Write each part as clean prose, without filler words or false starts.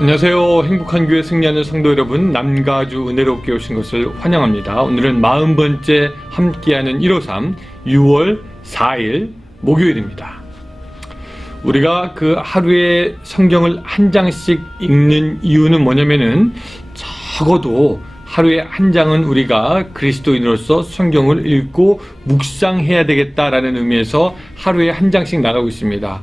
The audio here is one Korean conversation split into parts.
안녕하세요. 행복한 교회 승리하는 성도 여러분, 남가주 은혜롭게 오신 것을 환영합니다. 오늘은 40번째 함께하는 153 6월 4일 목요일입니다. 우리가 그 하루에 성경을 한 장씩 읽는 이유는 뭐냐면은 적어도 하루에 한 장은 우리가 그리스도인으로서 성경을 읽고 묵상해야 되겠다라는 의미에서 하루에 한 장씩 나가고 있습니다.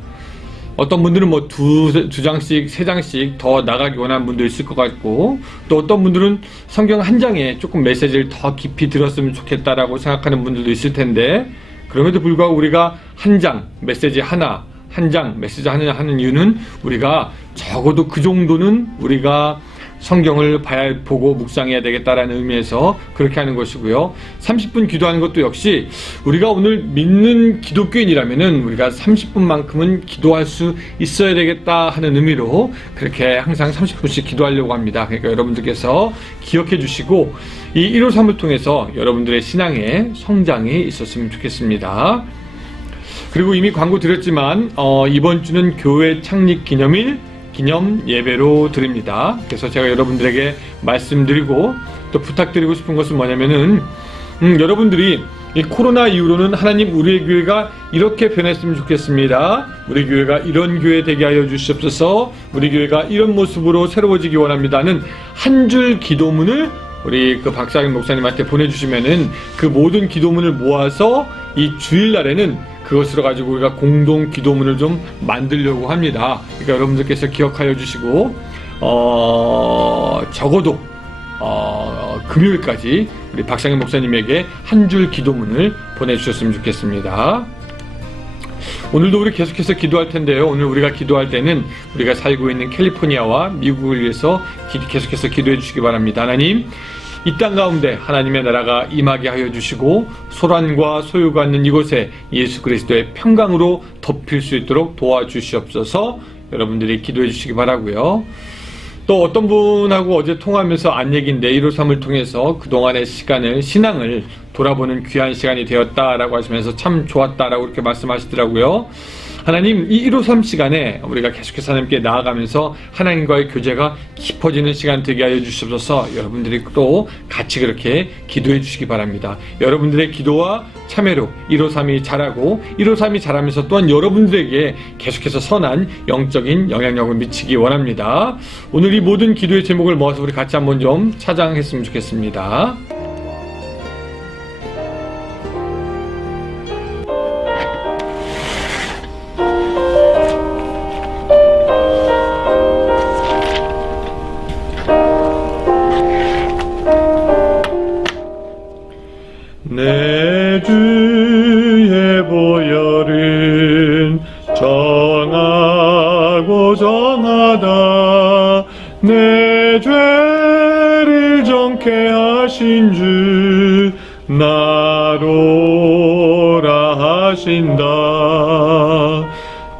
어떤 분들은 뭐 두 장씩, 세 장씩 더 나가기 원하는 분도 있을 것 같고, 또 어떤 분들은 성경 한 장에 조금 메시지를 더 깊이 들었으면 좋겠다라고 생각하는 분들도 있을 텐데, 그럼에도 불구하고 우리가 한 장, 메시지 하나, 한 장, 메시지 하나 하는 이유는 우리가 적어도 그 정도는 우리가 성경을 보고 묵상해야 되겠다라는 의미에서 그렇게 하는 것이고요. 30분 기도하는 것도 역시 우리가 오늘 믿는 기독교인이라면은 우리가 30분만큼은 기도할 수 있어야 되겠다 하는 의미로 그렇게 항상 30분씩 기도하려고 합니다. 그러니까 여러분들께서 기억해 주시고 이 153을 통해서 여러분들의 신앙의 성장이 있었으면 좋겠습니다. 그리고 이미 광고 드렸지만 이번 주는 교회 창립 기념일 기념 예배로 드립니다. 그래서 제가 여러분들에게 말씀드리고 또 부탁드리고 싶은 것은 뭐냐면은 여러분들이 이 코로나 이후로는 하나님 우리의 교회가 이렇게 변했으면 좋겠습니다. 우리 교회가 이런 교회 되게 하여 주시옵소서. 우리 교회가 이런 모습으로 새로워지기 원합니다는 한 줄 기도문을 우리 그 박상현 목사님한테 보내주시면은 그 모든 기도문을 모아서 이 주일날에는 그것으로 가지고 우리가 공동 기도문을 좀 만들려고 합니다. 그러니까 여러분들께서 기억하여 주시고 적어도 금요일까지 우리 박상현 목사님에게 한 줄 기도문을 보내주셨으면 좋겠습니다. 오늘도 우리 계속해서 기도할 텐데요. 오늘 우리가 기도할 때는 우리가 살고 있는 캘리포니아와 미국을 위해서 계속해서 기도해 주시기 바랍니다. 하나님, 이 땅 가운데 하나님의 나라가 임하게 하여 주시고 소란과 소유가 있는 이곳에 예수 그리스도의 평강으로 덮일 수 있도록 도와주시옵소서. 여러분들이 기도해 주시기 바라고요. 또 어떤 분하고 어제 통화하면서 안 얘기인데 153을 통해서 그동안의 시간을, 신앙을 돌아보는 귀한 시간이 되었다라고 하시면서 참 좋았다라고 이렇게 말씀하시더라고요. 하나님, 이 153 시간에 우리가 계속해서 하나님께 나아가면서 하나님과의 교제가 깊어지는 시간 되게 하여 주시옵소서. 여러분들이 또 같이 그렇게 기도해 주시기 바랍니다. 여러분들의 기도와 참여로 153이 자라고 153이 자라면서 또한 여러분들에게 계속해서 선한 영적인 영향력을 미치기 원합니다. 오늘 이 모든 기도의 제목을 모아서 우리 같이 한번 좀 찬양했으면 좋겠습니다. 내 주의 보혈은 정하고 정하다. 내 죄를 정케 하신 주 나로라 하신다.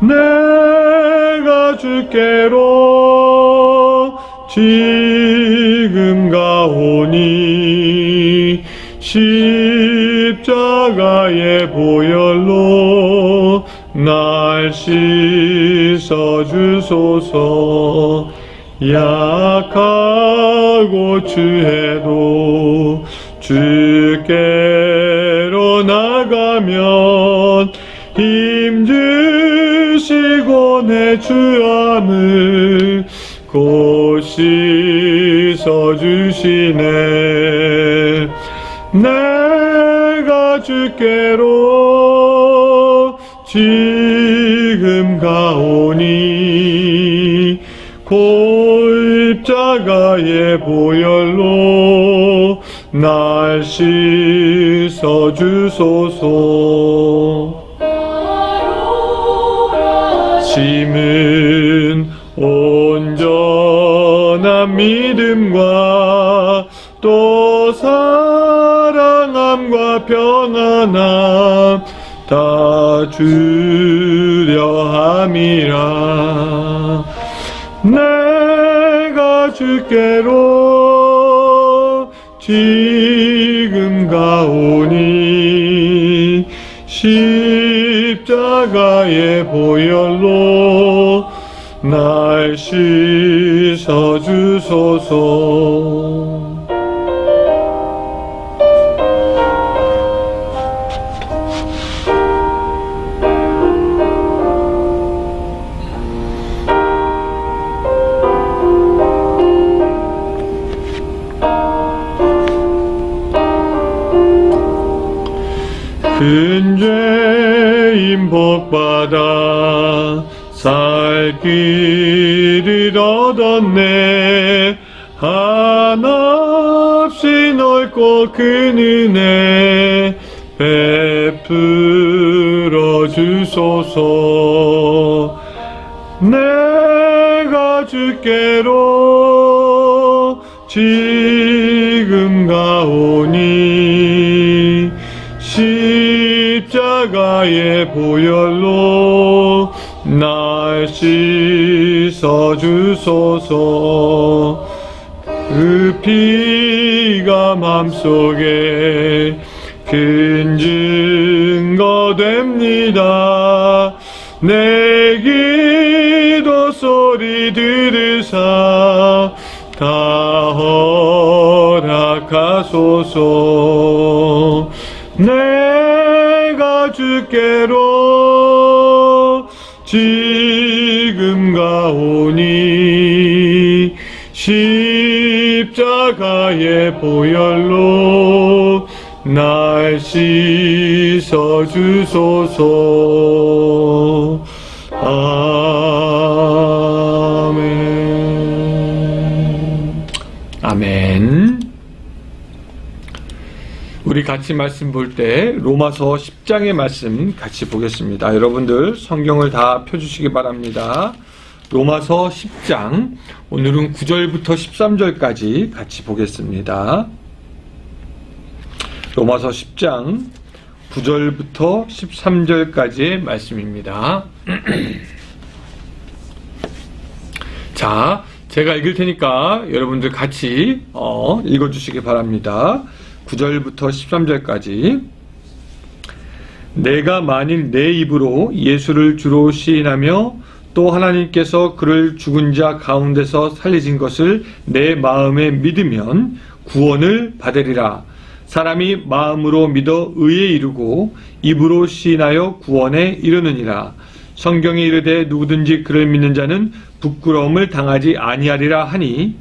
내가 주께로 지금 가오니 십자가의 보혈로 날 씻어주소서. 약하고 추해도 주께로 나가면 힘주시고 내 주함을 곧 씻어주시네. 내가 주께로 지금 가오니 십자가의 보혈로 날 씻어주소서. 심은 온전한 믿음과 또 사랑함과 평안함 다 주려 함이라. 내가 주께로 지금 가오니 십자가의 십자가의 보혈로 날 씻어주소서. 큰 죄인 복받아 살 길을 얻었네. 한없이 넓고 큰 은혜 베풀어 주소서. 내가 주께로 지금 가오니 십자가의 보혈로 날 씻어주소서. 그 피가 맘속에 큰 증거 됩니다. 내 기도 소리 들으사 다 허락하소서. 내가 주께로 지금 가오니 십자가의 보혈로 날 씻어주소서. 아멘. 아멘. 우리 같이 말씀 볼 때 로마서 10장의 말씀 같이 보겠습니다. 여러분들 성경을 다 펴주시기 바랍니다. 로마서 10장, 오늘은 9절부터 13절까지 같이 보겠습니다. 로마서 10장 9절부터 13절까지의 말씀입니다. 자, 제가 읽을 테니까 여러분들 같이 읽어주시기 바랍니다. 9절부터 13절까지. 내가 만일 내 입으로 예수를 주로 시인하며 또 하나님께서 그를 죽은 자 가운데서 살리신 것을 내 마음에 믿으면 구원을 받으리라. 사람이 마음으로 믿어 의에 이르고 입으로 시인하여 구원에 이르느니라. 성경에 이르되 누구든지 그를 믿는 자는 부끄러움을 당하지 아니하리라 하니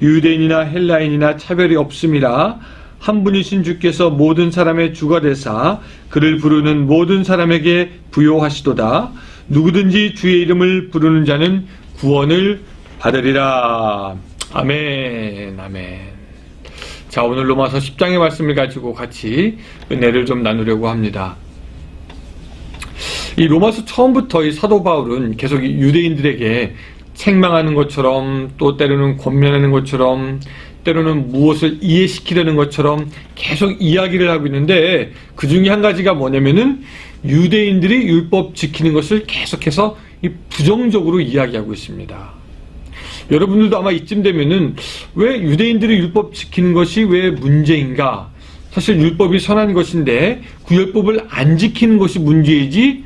유대인이나 헬라인이나 차별이 없음이라. 한 분이신 주께서 모든 사람의 주가 되사 그를 부르는 모든 사람에게 부요하시도다. 누구든지 주의 이름을 부르는 자는 구원을 받으리라. 아멘. 아멘. 자, 오늘 로마서 10장의 말씀을 가지고 같이 은혜를 좀 나누려고 합니다. 이 로마서 처음부터 이 사도 바울은 계속 유대인들에게 책망하는 것처럼, 또 때로는 권면하는 것처럼, 때로는 무엇을 이해시키려는 것처럼 계속 이야기를 하고 있는데, 그 중에 한 가지가 뭐냐면은 유대인들이 율법 지키는 것을 계속해서 부정적으로 이야기하고 있습니다. 여러분들도 아마 이쯤 되면은 왜 유대인들이 율법 지키는 것이 왜 문제인가? 사실 율법이 선한 것인데 그 율법을 안 지키는 것이 문제이지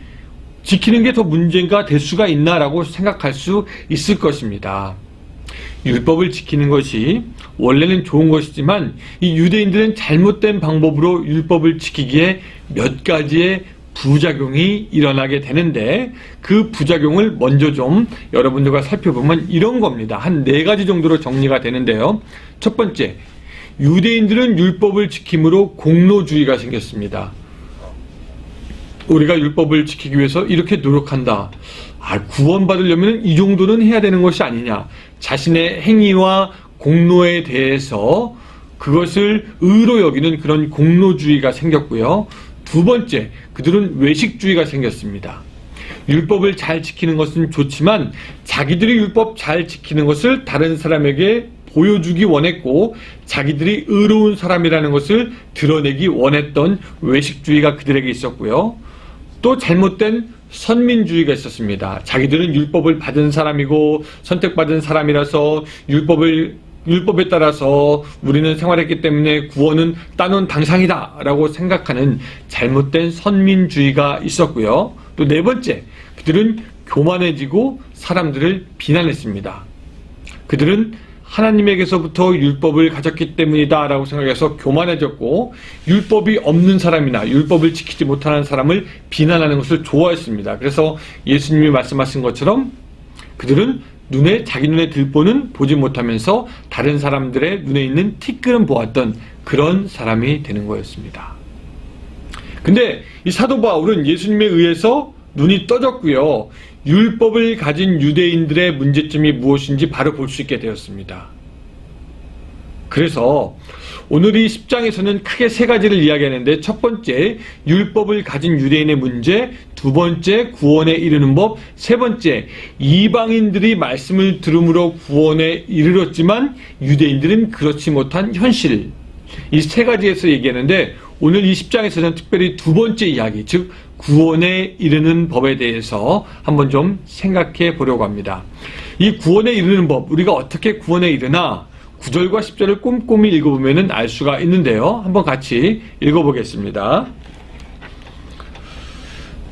지키는 게 더 문제가 될 수가 있나라고 생각할 수 있을 것입니다. 율법을 지키는 것이 원래는 좋은 것이지만 이 유대인들은 잘못된 방법으로 율법을 지키기에 몇 가지의 부작용이 일어나게 되는데, 그 부작용을 먼저 좀 여러분들과 살펴보면 이런 겁니다. 한 4가지 정도로 정리가 되는데요. 첫 번째, 유대인들은 율법을 지킴으로 공로주의가 생겼습니다. 우리가 율법을 지키기 위해서 이렇게 노력한다. 구원받으려면 이 정도는 해야 되는 것이 아니냐. 자신의 행위와 공로에 대해서 그것을 의로 여기는 그런 공로주의가 생겼고요. 두 번째, 그들은 외식주의가 생겼습니다. 율법을 잘 지키는 것은 좋지만 자기들이 율법 잘 지키는 것을 다른 사람에게 보여주기 원했고 자기들이 의로운 사람이라는 것을 드러내기 원했던 외식주의가 그들에게 있었고요. 또 잘못된 선민주의가 있었습니다. 자기들은 율법을 받은 사람이고 선택받은 사람이라서 율법에 따라서 우리는 생활했기 때문에 구원은 따놓은 당상이다 라고 생각하는 잘못된 선민주의가 있었고요. 또 네 번째, 그들은 교만해지고 사람들을 비난했습니다. 그들은 하나님에게서부터 율법을 가졌기 때문이다 라고 생각해서 교만해졌고, 율법이 없는 사람이나 율법을 지키지 못하는 사람을 비난하는 것을 좋아했습니다. 그래서 예수님이 말씀하신 것처럼 그들은 자기 눈에 들보는 보지 못하면서 다른 사람들의 눈에 있는 티끌은 보았던 그런 사람이 되는 거였습니다. 근데 이 사도 바울은 예수님에 의해서 눈이 떠졌고요. 율법을 가진 유대인들의 문제점이 무엇인지 바로 볼 수 있게 되었습니다. 그래서 오늘 이 10장에서는 크게 세 가지를 이야기하는데, 첫 번째, 율법을 가진 유대인의 문제, 두 번째, 구원에 이르는 법, 세 번째, 이방인들이 말씀을 들음으로 구원에 이르렀지만 유대인들은 그렇지 못한 현실. 이 세 가지에서 얘기하는데, 오늘 이 10장에서는 특별히 두 번째 이야기, 즉 구원에 이르는 법에 대해서 한번 좀 생각해 보려고 합니다. 이 구원에 이르는 법, 우리가 어떻게 구원에 이르나 9절과 10절을 꼼꼼히 읽어보면 알 수가 있는데요. 한번 같이 읽어보겠습니다.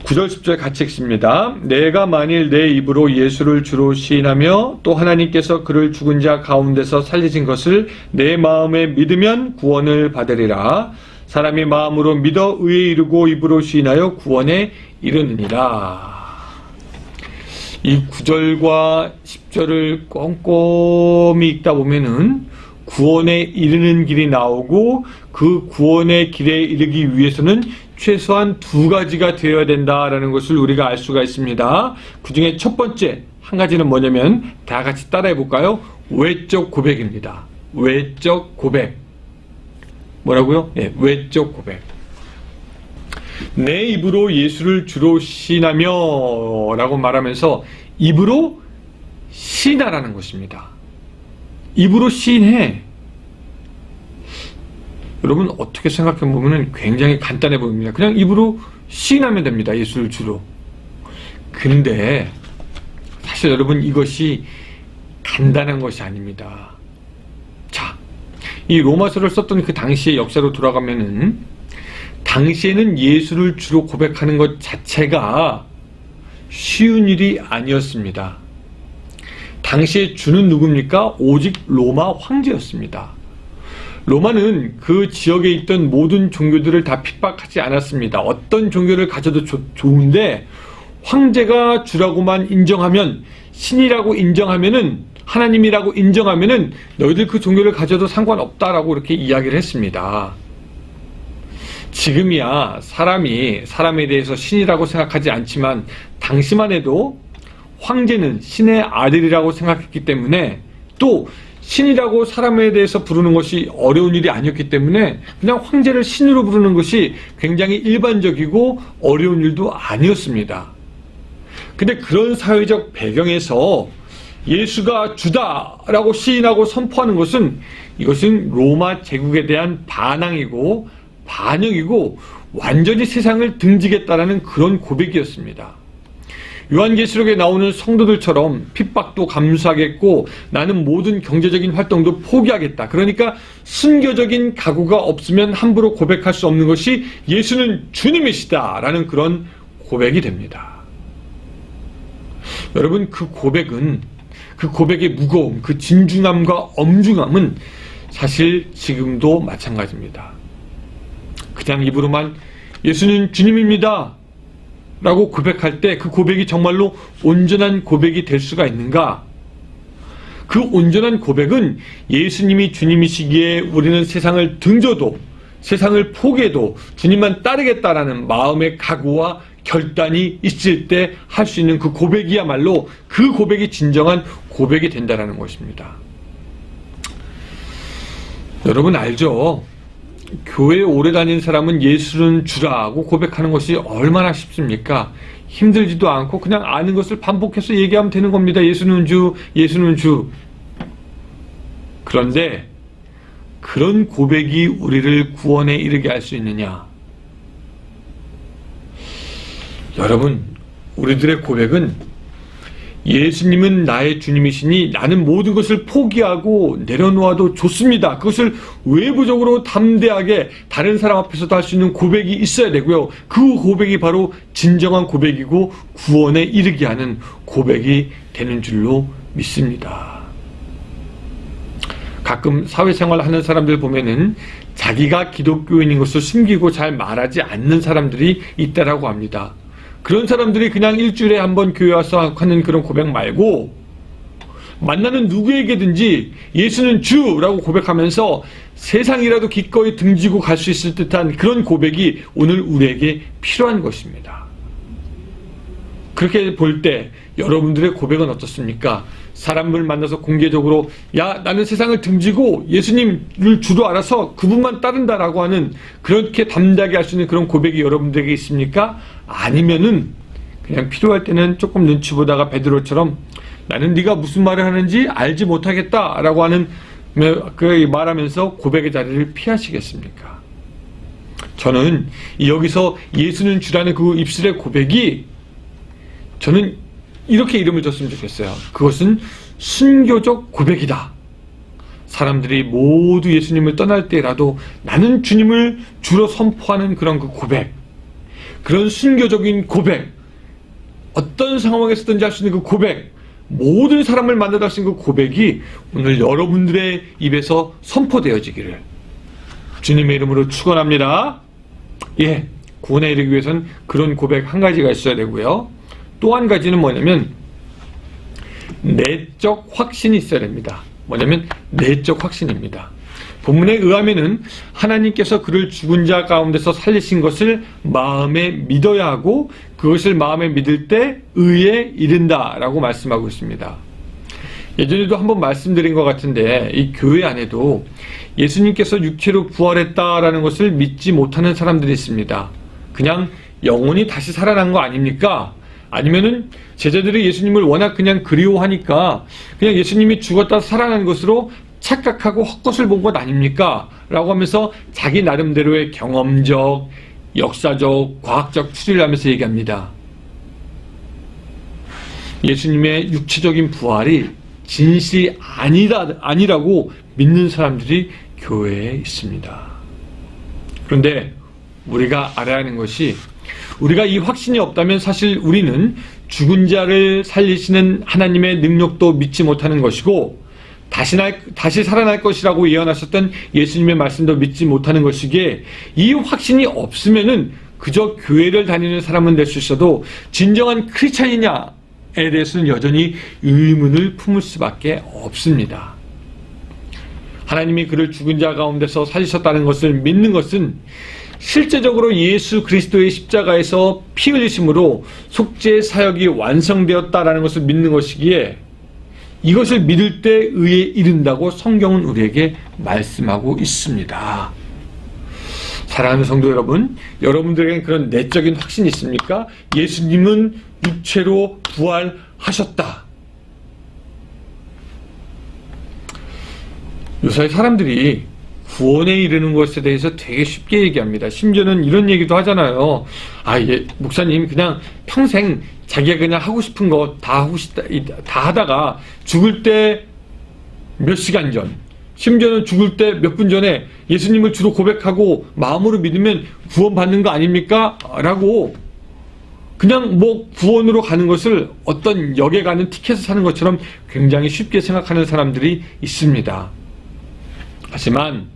9절 10절 같이 읽습니다. 내가 만일 내 입으로 예수를 주로 시인하며 또 하나님께서 그를 죽은 자 가운데서 살리신 것을 내 마음에 믿으면 구원을 받으리라. 사람이 마음으로 믿어 의에 이르고 입으로 시인하여 구원에 이르느니라. 이 9절과 10절을 꼼꼼히 읽다 보면은 구원에 이르는 길이 나오고, 그 구원의 길에 이르기 위해서는 최소한 두 가지가 되어야 된다라는 것을 우리가 알 수가 있습니다. 그 중에 첫 번째 한 가지는 뭐냐면, 다 같이 따라해 볼까요? 외적 고백입니다. 외적 고백. 뭐라고요? 예, 외적 고백. 내 입으로 예수를 주로 시인하며 라고 말하면서 입으로 시인하라는 것입니다. 입으로 시인해. 여러분 어떻게 생각해 보면 굉장히 간단해 보입니다. 그냥 입으로 시인하면 됩니다. 예수를 주로. 근데 사실 여러분 이것이 간단한 것이 아닙니다. 자, 이 로마서를 썼던 그 당시의 역사로 돌아가면은, 당시에는 예수를 주로 고백하는 것 자체가 쉬운 일이 아니었습니다. 당시에 주는 누굽니까? 오직 로마 황제였습니다. 로마는 그 지역에 있던 모든 종교들을 다 핍박하지 않았습니다. 어떤 종교를 가져도 좋은데, 황제가 주라고만 인정하면, 신이라고 인정하면은, 하나님이라고 인정하면은 너희들 그 종교를 가져도 상관없다라고 이렇게 이야기를 했습니다. 지금이야 사람이 사람에 대해서 신이라고 생각하지 않지만, 당시만 해도 황제는 신의 아들이라고 생각했기 때문에, 또 신이라고 사람에 대해서 부르는 것이 어려운 일이 아니었기 때문에 그냥 황제를 신으로 부르는 것이 굉장히 일반적이고 어려운 일도 아니었습니다. 근데 그런 사회적 배경에서 예수가 주다라고 시인하고 선포하는 것은, 이것은 로마 제국에 대한 반항이고 반역이고 완전히 세상을 등지겠다라는 그런 고백이었습니다. 요한계시록에 나오는 성도들처럼 핍박도 감수하겠고 나는 모든 경제적인 활동도 포기하겠다. 그러니까 순교적인 각오가 없으면 함부로 고백할 수 없는 것이 예수는 주님이시다라는 그런 고백이 됩니다. 여러분, 그 고백의 무거움, 그 진중함과 엄중함은 사실 지금도 마찬가지입니다. 그냥 입으로만 예수는 주님입니다 라고 고백할 때 그 고백이 정말로 온전한 고백이 될 수가 있는가? 그 온전한 고백은 예수님이 주님이시기에 우리는 세상을 등져도, 세상을 포기해도 주님만 따르겠다라는 마음의 각오와 결단이 있을 때 할 수 있는 그 고백이야말로, 그 고백이 진정한 고백이 된다는 것입니다. 여러분 알죠? 교회에 오래 다닌 사람은 예수는 주라고 고백하는 것이 얼마나 쉽습니까? 힘들지도 않고 그냥 아는 것을 반복해서 얘기하면 되는 겁니다. 예수는 주, 예수는 주. 그런데 그런 고백이 우리를 구원에 이르게 할 수 있느냐? 여러분, 우리들의 고백은 예수님은 나의 주님이시니 나는 모든 것을 포기하고 내려놓아도 좋습니다. 그것을 외부적으로 담대하게 다른 사람 앞에서도 할 수 있는 고백이 있어야 되고요. 그 고백이 바로 진정한 고백이고 구원에 이르게 하는 고백이 되는 줄로 믿습니다. 가끔 사회생활 하는 사람들 보면은 자기가 기독교인인 것을 숨기고 잘 말하지 않는 사람들이 있다라고 합니다. 그런 사람들이 그냥 일주일에 한 번 교회 와서 하는 그런 고백 말고 만나는 누구에게든지 예수는 주라고 고백하면서 세상이라도 기꺼이 등지고 갈 수 있을 듯한 그런 고백이 오늘 우리에게 필요한 것입니다. 그렇게 볼 때 여러분들의 고백은 어떻습니까? 사람을 만나서 공개적으로 야 나는 세상을 등지고 예수님을 주로 알아서 그분만 따른다라고 하는 그렇게 담대하게 할 수 있는 그런 고백이 여러분들에게 있습니까? 아니면은 그냥 필요할 때는 조금 눈치 보다가 베드로처럼 나는 네가 무슨 말을 하는지 알지 못하겠다라고 하는 그 말하면서 고백의 자리를 피하시겠습니까? 저는 여기서 예수는 주라는 그 입술의 고백이 저는 이렇게 이름을 줬으면 좋겠어요. 그것은 순교적 고백이다. 사람들이 모두 예수님을 떠날 때라도 나는 주님을 주로 선포하는 그런 그 고백, 그런 순교적인 고백, 어떤 상황에서든지 할 수 있는 그 고백, 모든 사람을 만나다 할 수 있는 그 고백이 오늘 여러분들의 입에서 선포되어지기를 주님의 이름으로 축원합니다. 예, 구원에 이르기 위해서는 그런 고백 한 가지가 있어야 되고요. 또 한 가지는 뭐냐면 내적 확신이 있어야 됩니다. 뭐냐면 내적 확신입니다. 본문에 의하면은 하나님께서 그를 죽은 자 가운데서 살리신 것을 마음에 믿어야 하고 그것을 마음에 믿을 때 의에 이른다라고 말씀하고 있습니다. 예전에도 한번 말씀드린 것 같은데 이 교회 안에도 예수님께서 육체로 부활했다라는 것을 믿지 못하는 사람들이 있습니다. 그냥 영혼이 다시 살아난 거 아닙니까? 아니면은 제자들이 예수님을 워낙 그냥 그리워하니까 그냥 예수님이 죽었다 살아난 것으로 착각하고 헛것을 본 것 아닙니까? 라고 하면서 자기 나름대로의 경험적, 역사적, 과학적 추리를 하면서 얘기합니다. 예수님의 육체적인 부활이 진실이 아니라고 믿는 사람들이 교회에 있습니다. 그런데 우리가 알아야 하는 것이 우리가 이 확신이 없다면 사실 우리는 죽은 자를 살리시는 하나님의 능력도 믿지 못하는 것이고 다시 살아날 것이라고 예언하셨던 예수님의 말씀도 믿지 못하는 것이기에 이 확신이 없으면은 그저 교회를 다니는 사람은 될 수 있어도 진정한 크리스찬이냐에 대해서는 여전히 의문을 품을 수밖에 없습니다. 하나님이 그를 죽은 자 가운데서 살리셨다는 것을 믿는 것은 실제적으로 예수 그리스도의 십자가에서 피 흘리심으로 속죄 사역이 완성되었다라는 것을 믿는 것이기에 이것을 믿을 때 의에 이른다고 성경은 우리에게 말씀하고 있습니다. 사랑하는 성도 여러분, 여러분들에게는 그런 내적인 확신이 있습니까? 예수님은 육체로 부활하셨다. 요새 사람들이 구원에 이르는 것에 대해서 되게 쉽게 얘기합니다. 심지어는 이런 얘기도 하잖아요. 목사님 그냥 평생 자기가 그냥 하고 싶은 거 다 하다가 죽을 때 몇 시간 전, 심지어는 죽을 때 몇 분 전에 예수님을 주로 고백하고 마음으로 믿으면 구원받는 거 아닙니까? 라고 그냥 구원으로 가는 것을 어떤 역에 가는 티켓을 사는 것처럼 굉장히 쉽게 생각하는 사람들이 있습니다. 하지만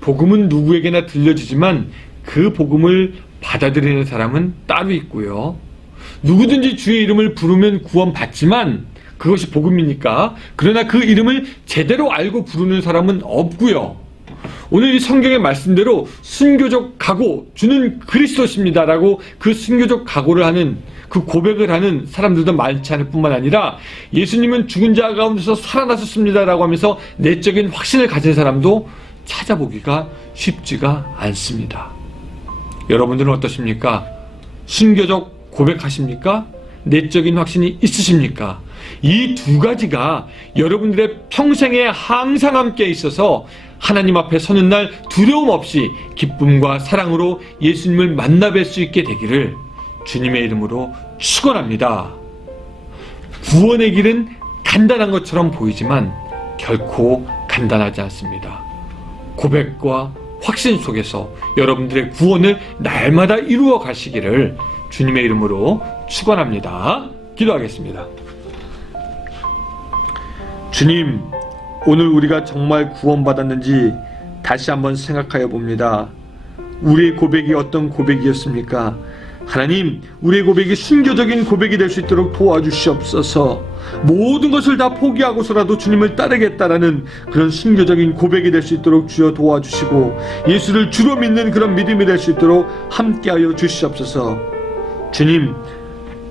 복음은 누구에게나 들려지지만 그 복음을 받아들이는 사람은 따로 있고요. 누구든지 주의 이름을 부르면 구원받지만 그것이 복음이니까. 그러나 그 이름을 제대로 알고 부르는 사람은 없고요. 오늘 이 성경의 말씀대로 순교적 각오, 주는 그리스도십니다라고 그 순교적 각오를 하는 그 고백을 하는 사람들도 많지 않을 뿐만 아니라 예수님은 죽은 자 가운데서 살아나셨습니다라고 하면서 내적인 확신을 가진 사람도 찾아보기가 쉽지가 않습니다. 여러분들은 어떠십니까? 순교적 고백하십니까? 내적인 확신이 있으십니까? 이 두 가지가 여러분들의 평생에 항상 함께 있어서 하나님 앞에 서는 날 두려움 없이 기쁨과 사랑으로 예수님을 만나 뵐 수 있게 되기를 주님의 이름으로 축원합니다. 구원의 길은 간단한 것처럼 보이지만 결코 간단하지 않습니다. 고백과 확신 속에서 여러분들의 구원을 날마다 이루어 가시기를 주님의 이름으로 축원합니다. 기도하겠습니다. 주님, 오늘 우리가 정말 구원받았는지 다시 한번 생각하여 봅니다. 우리의 고백이 어떤 고백이었습니까? 하나님, 우리의 고백이 순교적인 고백이 될 수 있도록 도와주시옵소서. 모든 것을 다 포기하고서라도 주님을 따르겠다라는 그런 순교적인 고백이 될 수 있도록 주여 도와주시고, 예수를 주로 믿는 그런 믿음이 될 수 있도록 함께하여 주시옵소서. 주님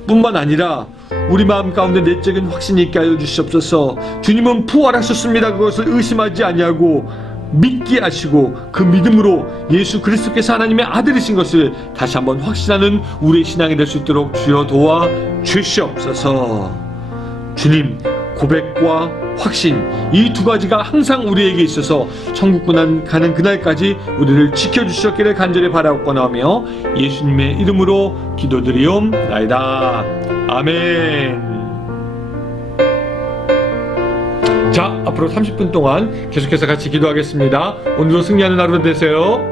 뿐만 아니라 우리 마음 가운데 내적인 확신이 있게 하여 주시옵소서. 주님은 부활하셨습니다. 그것을 의심하지 아니하고 믿게 하시고 그 믿음으로 예수 그리스도께서 하나님의 아들이신 것을 다시 한번 확신하는 우리의 신앙이 될 수 있도록 주여 도와 주시옵소서. 주님, 고백과 확신, 이 두 가지가 항상 우리에게 있어서 천국 가는 그날까지 우리를 지켜주셨기를 간절히 바라옵고나며 예수님의 이름으로 기도드리옵나이다. 아멘. 자, 앞으로 30분 동안 계속해서 같이 기도하겠습니다. 오늘도 승리하는 하루 되세요.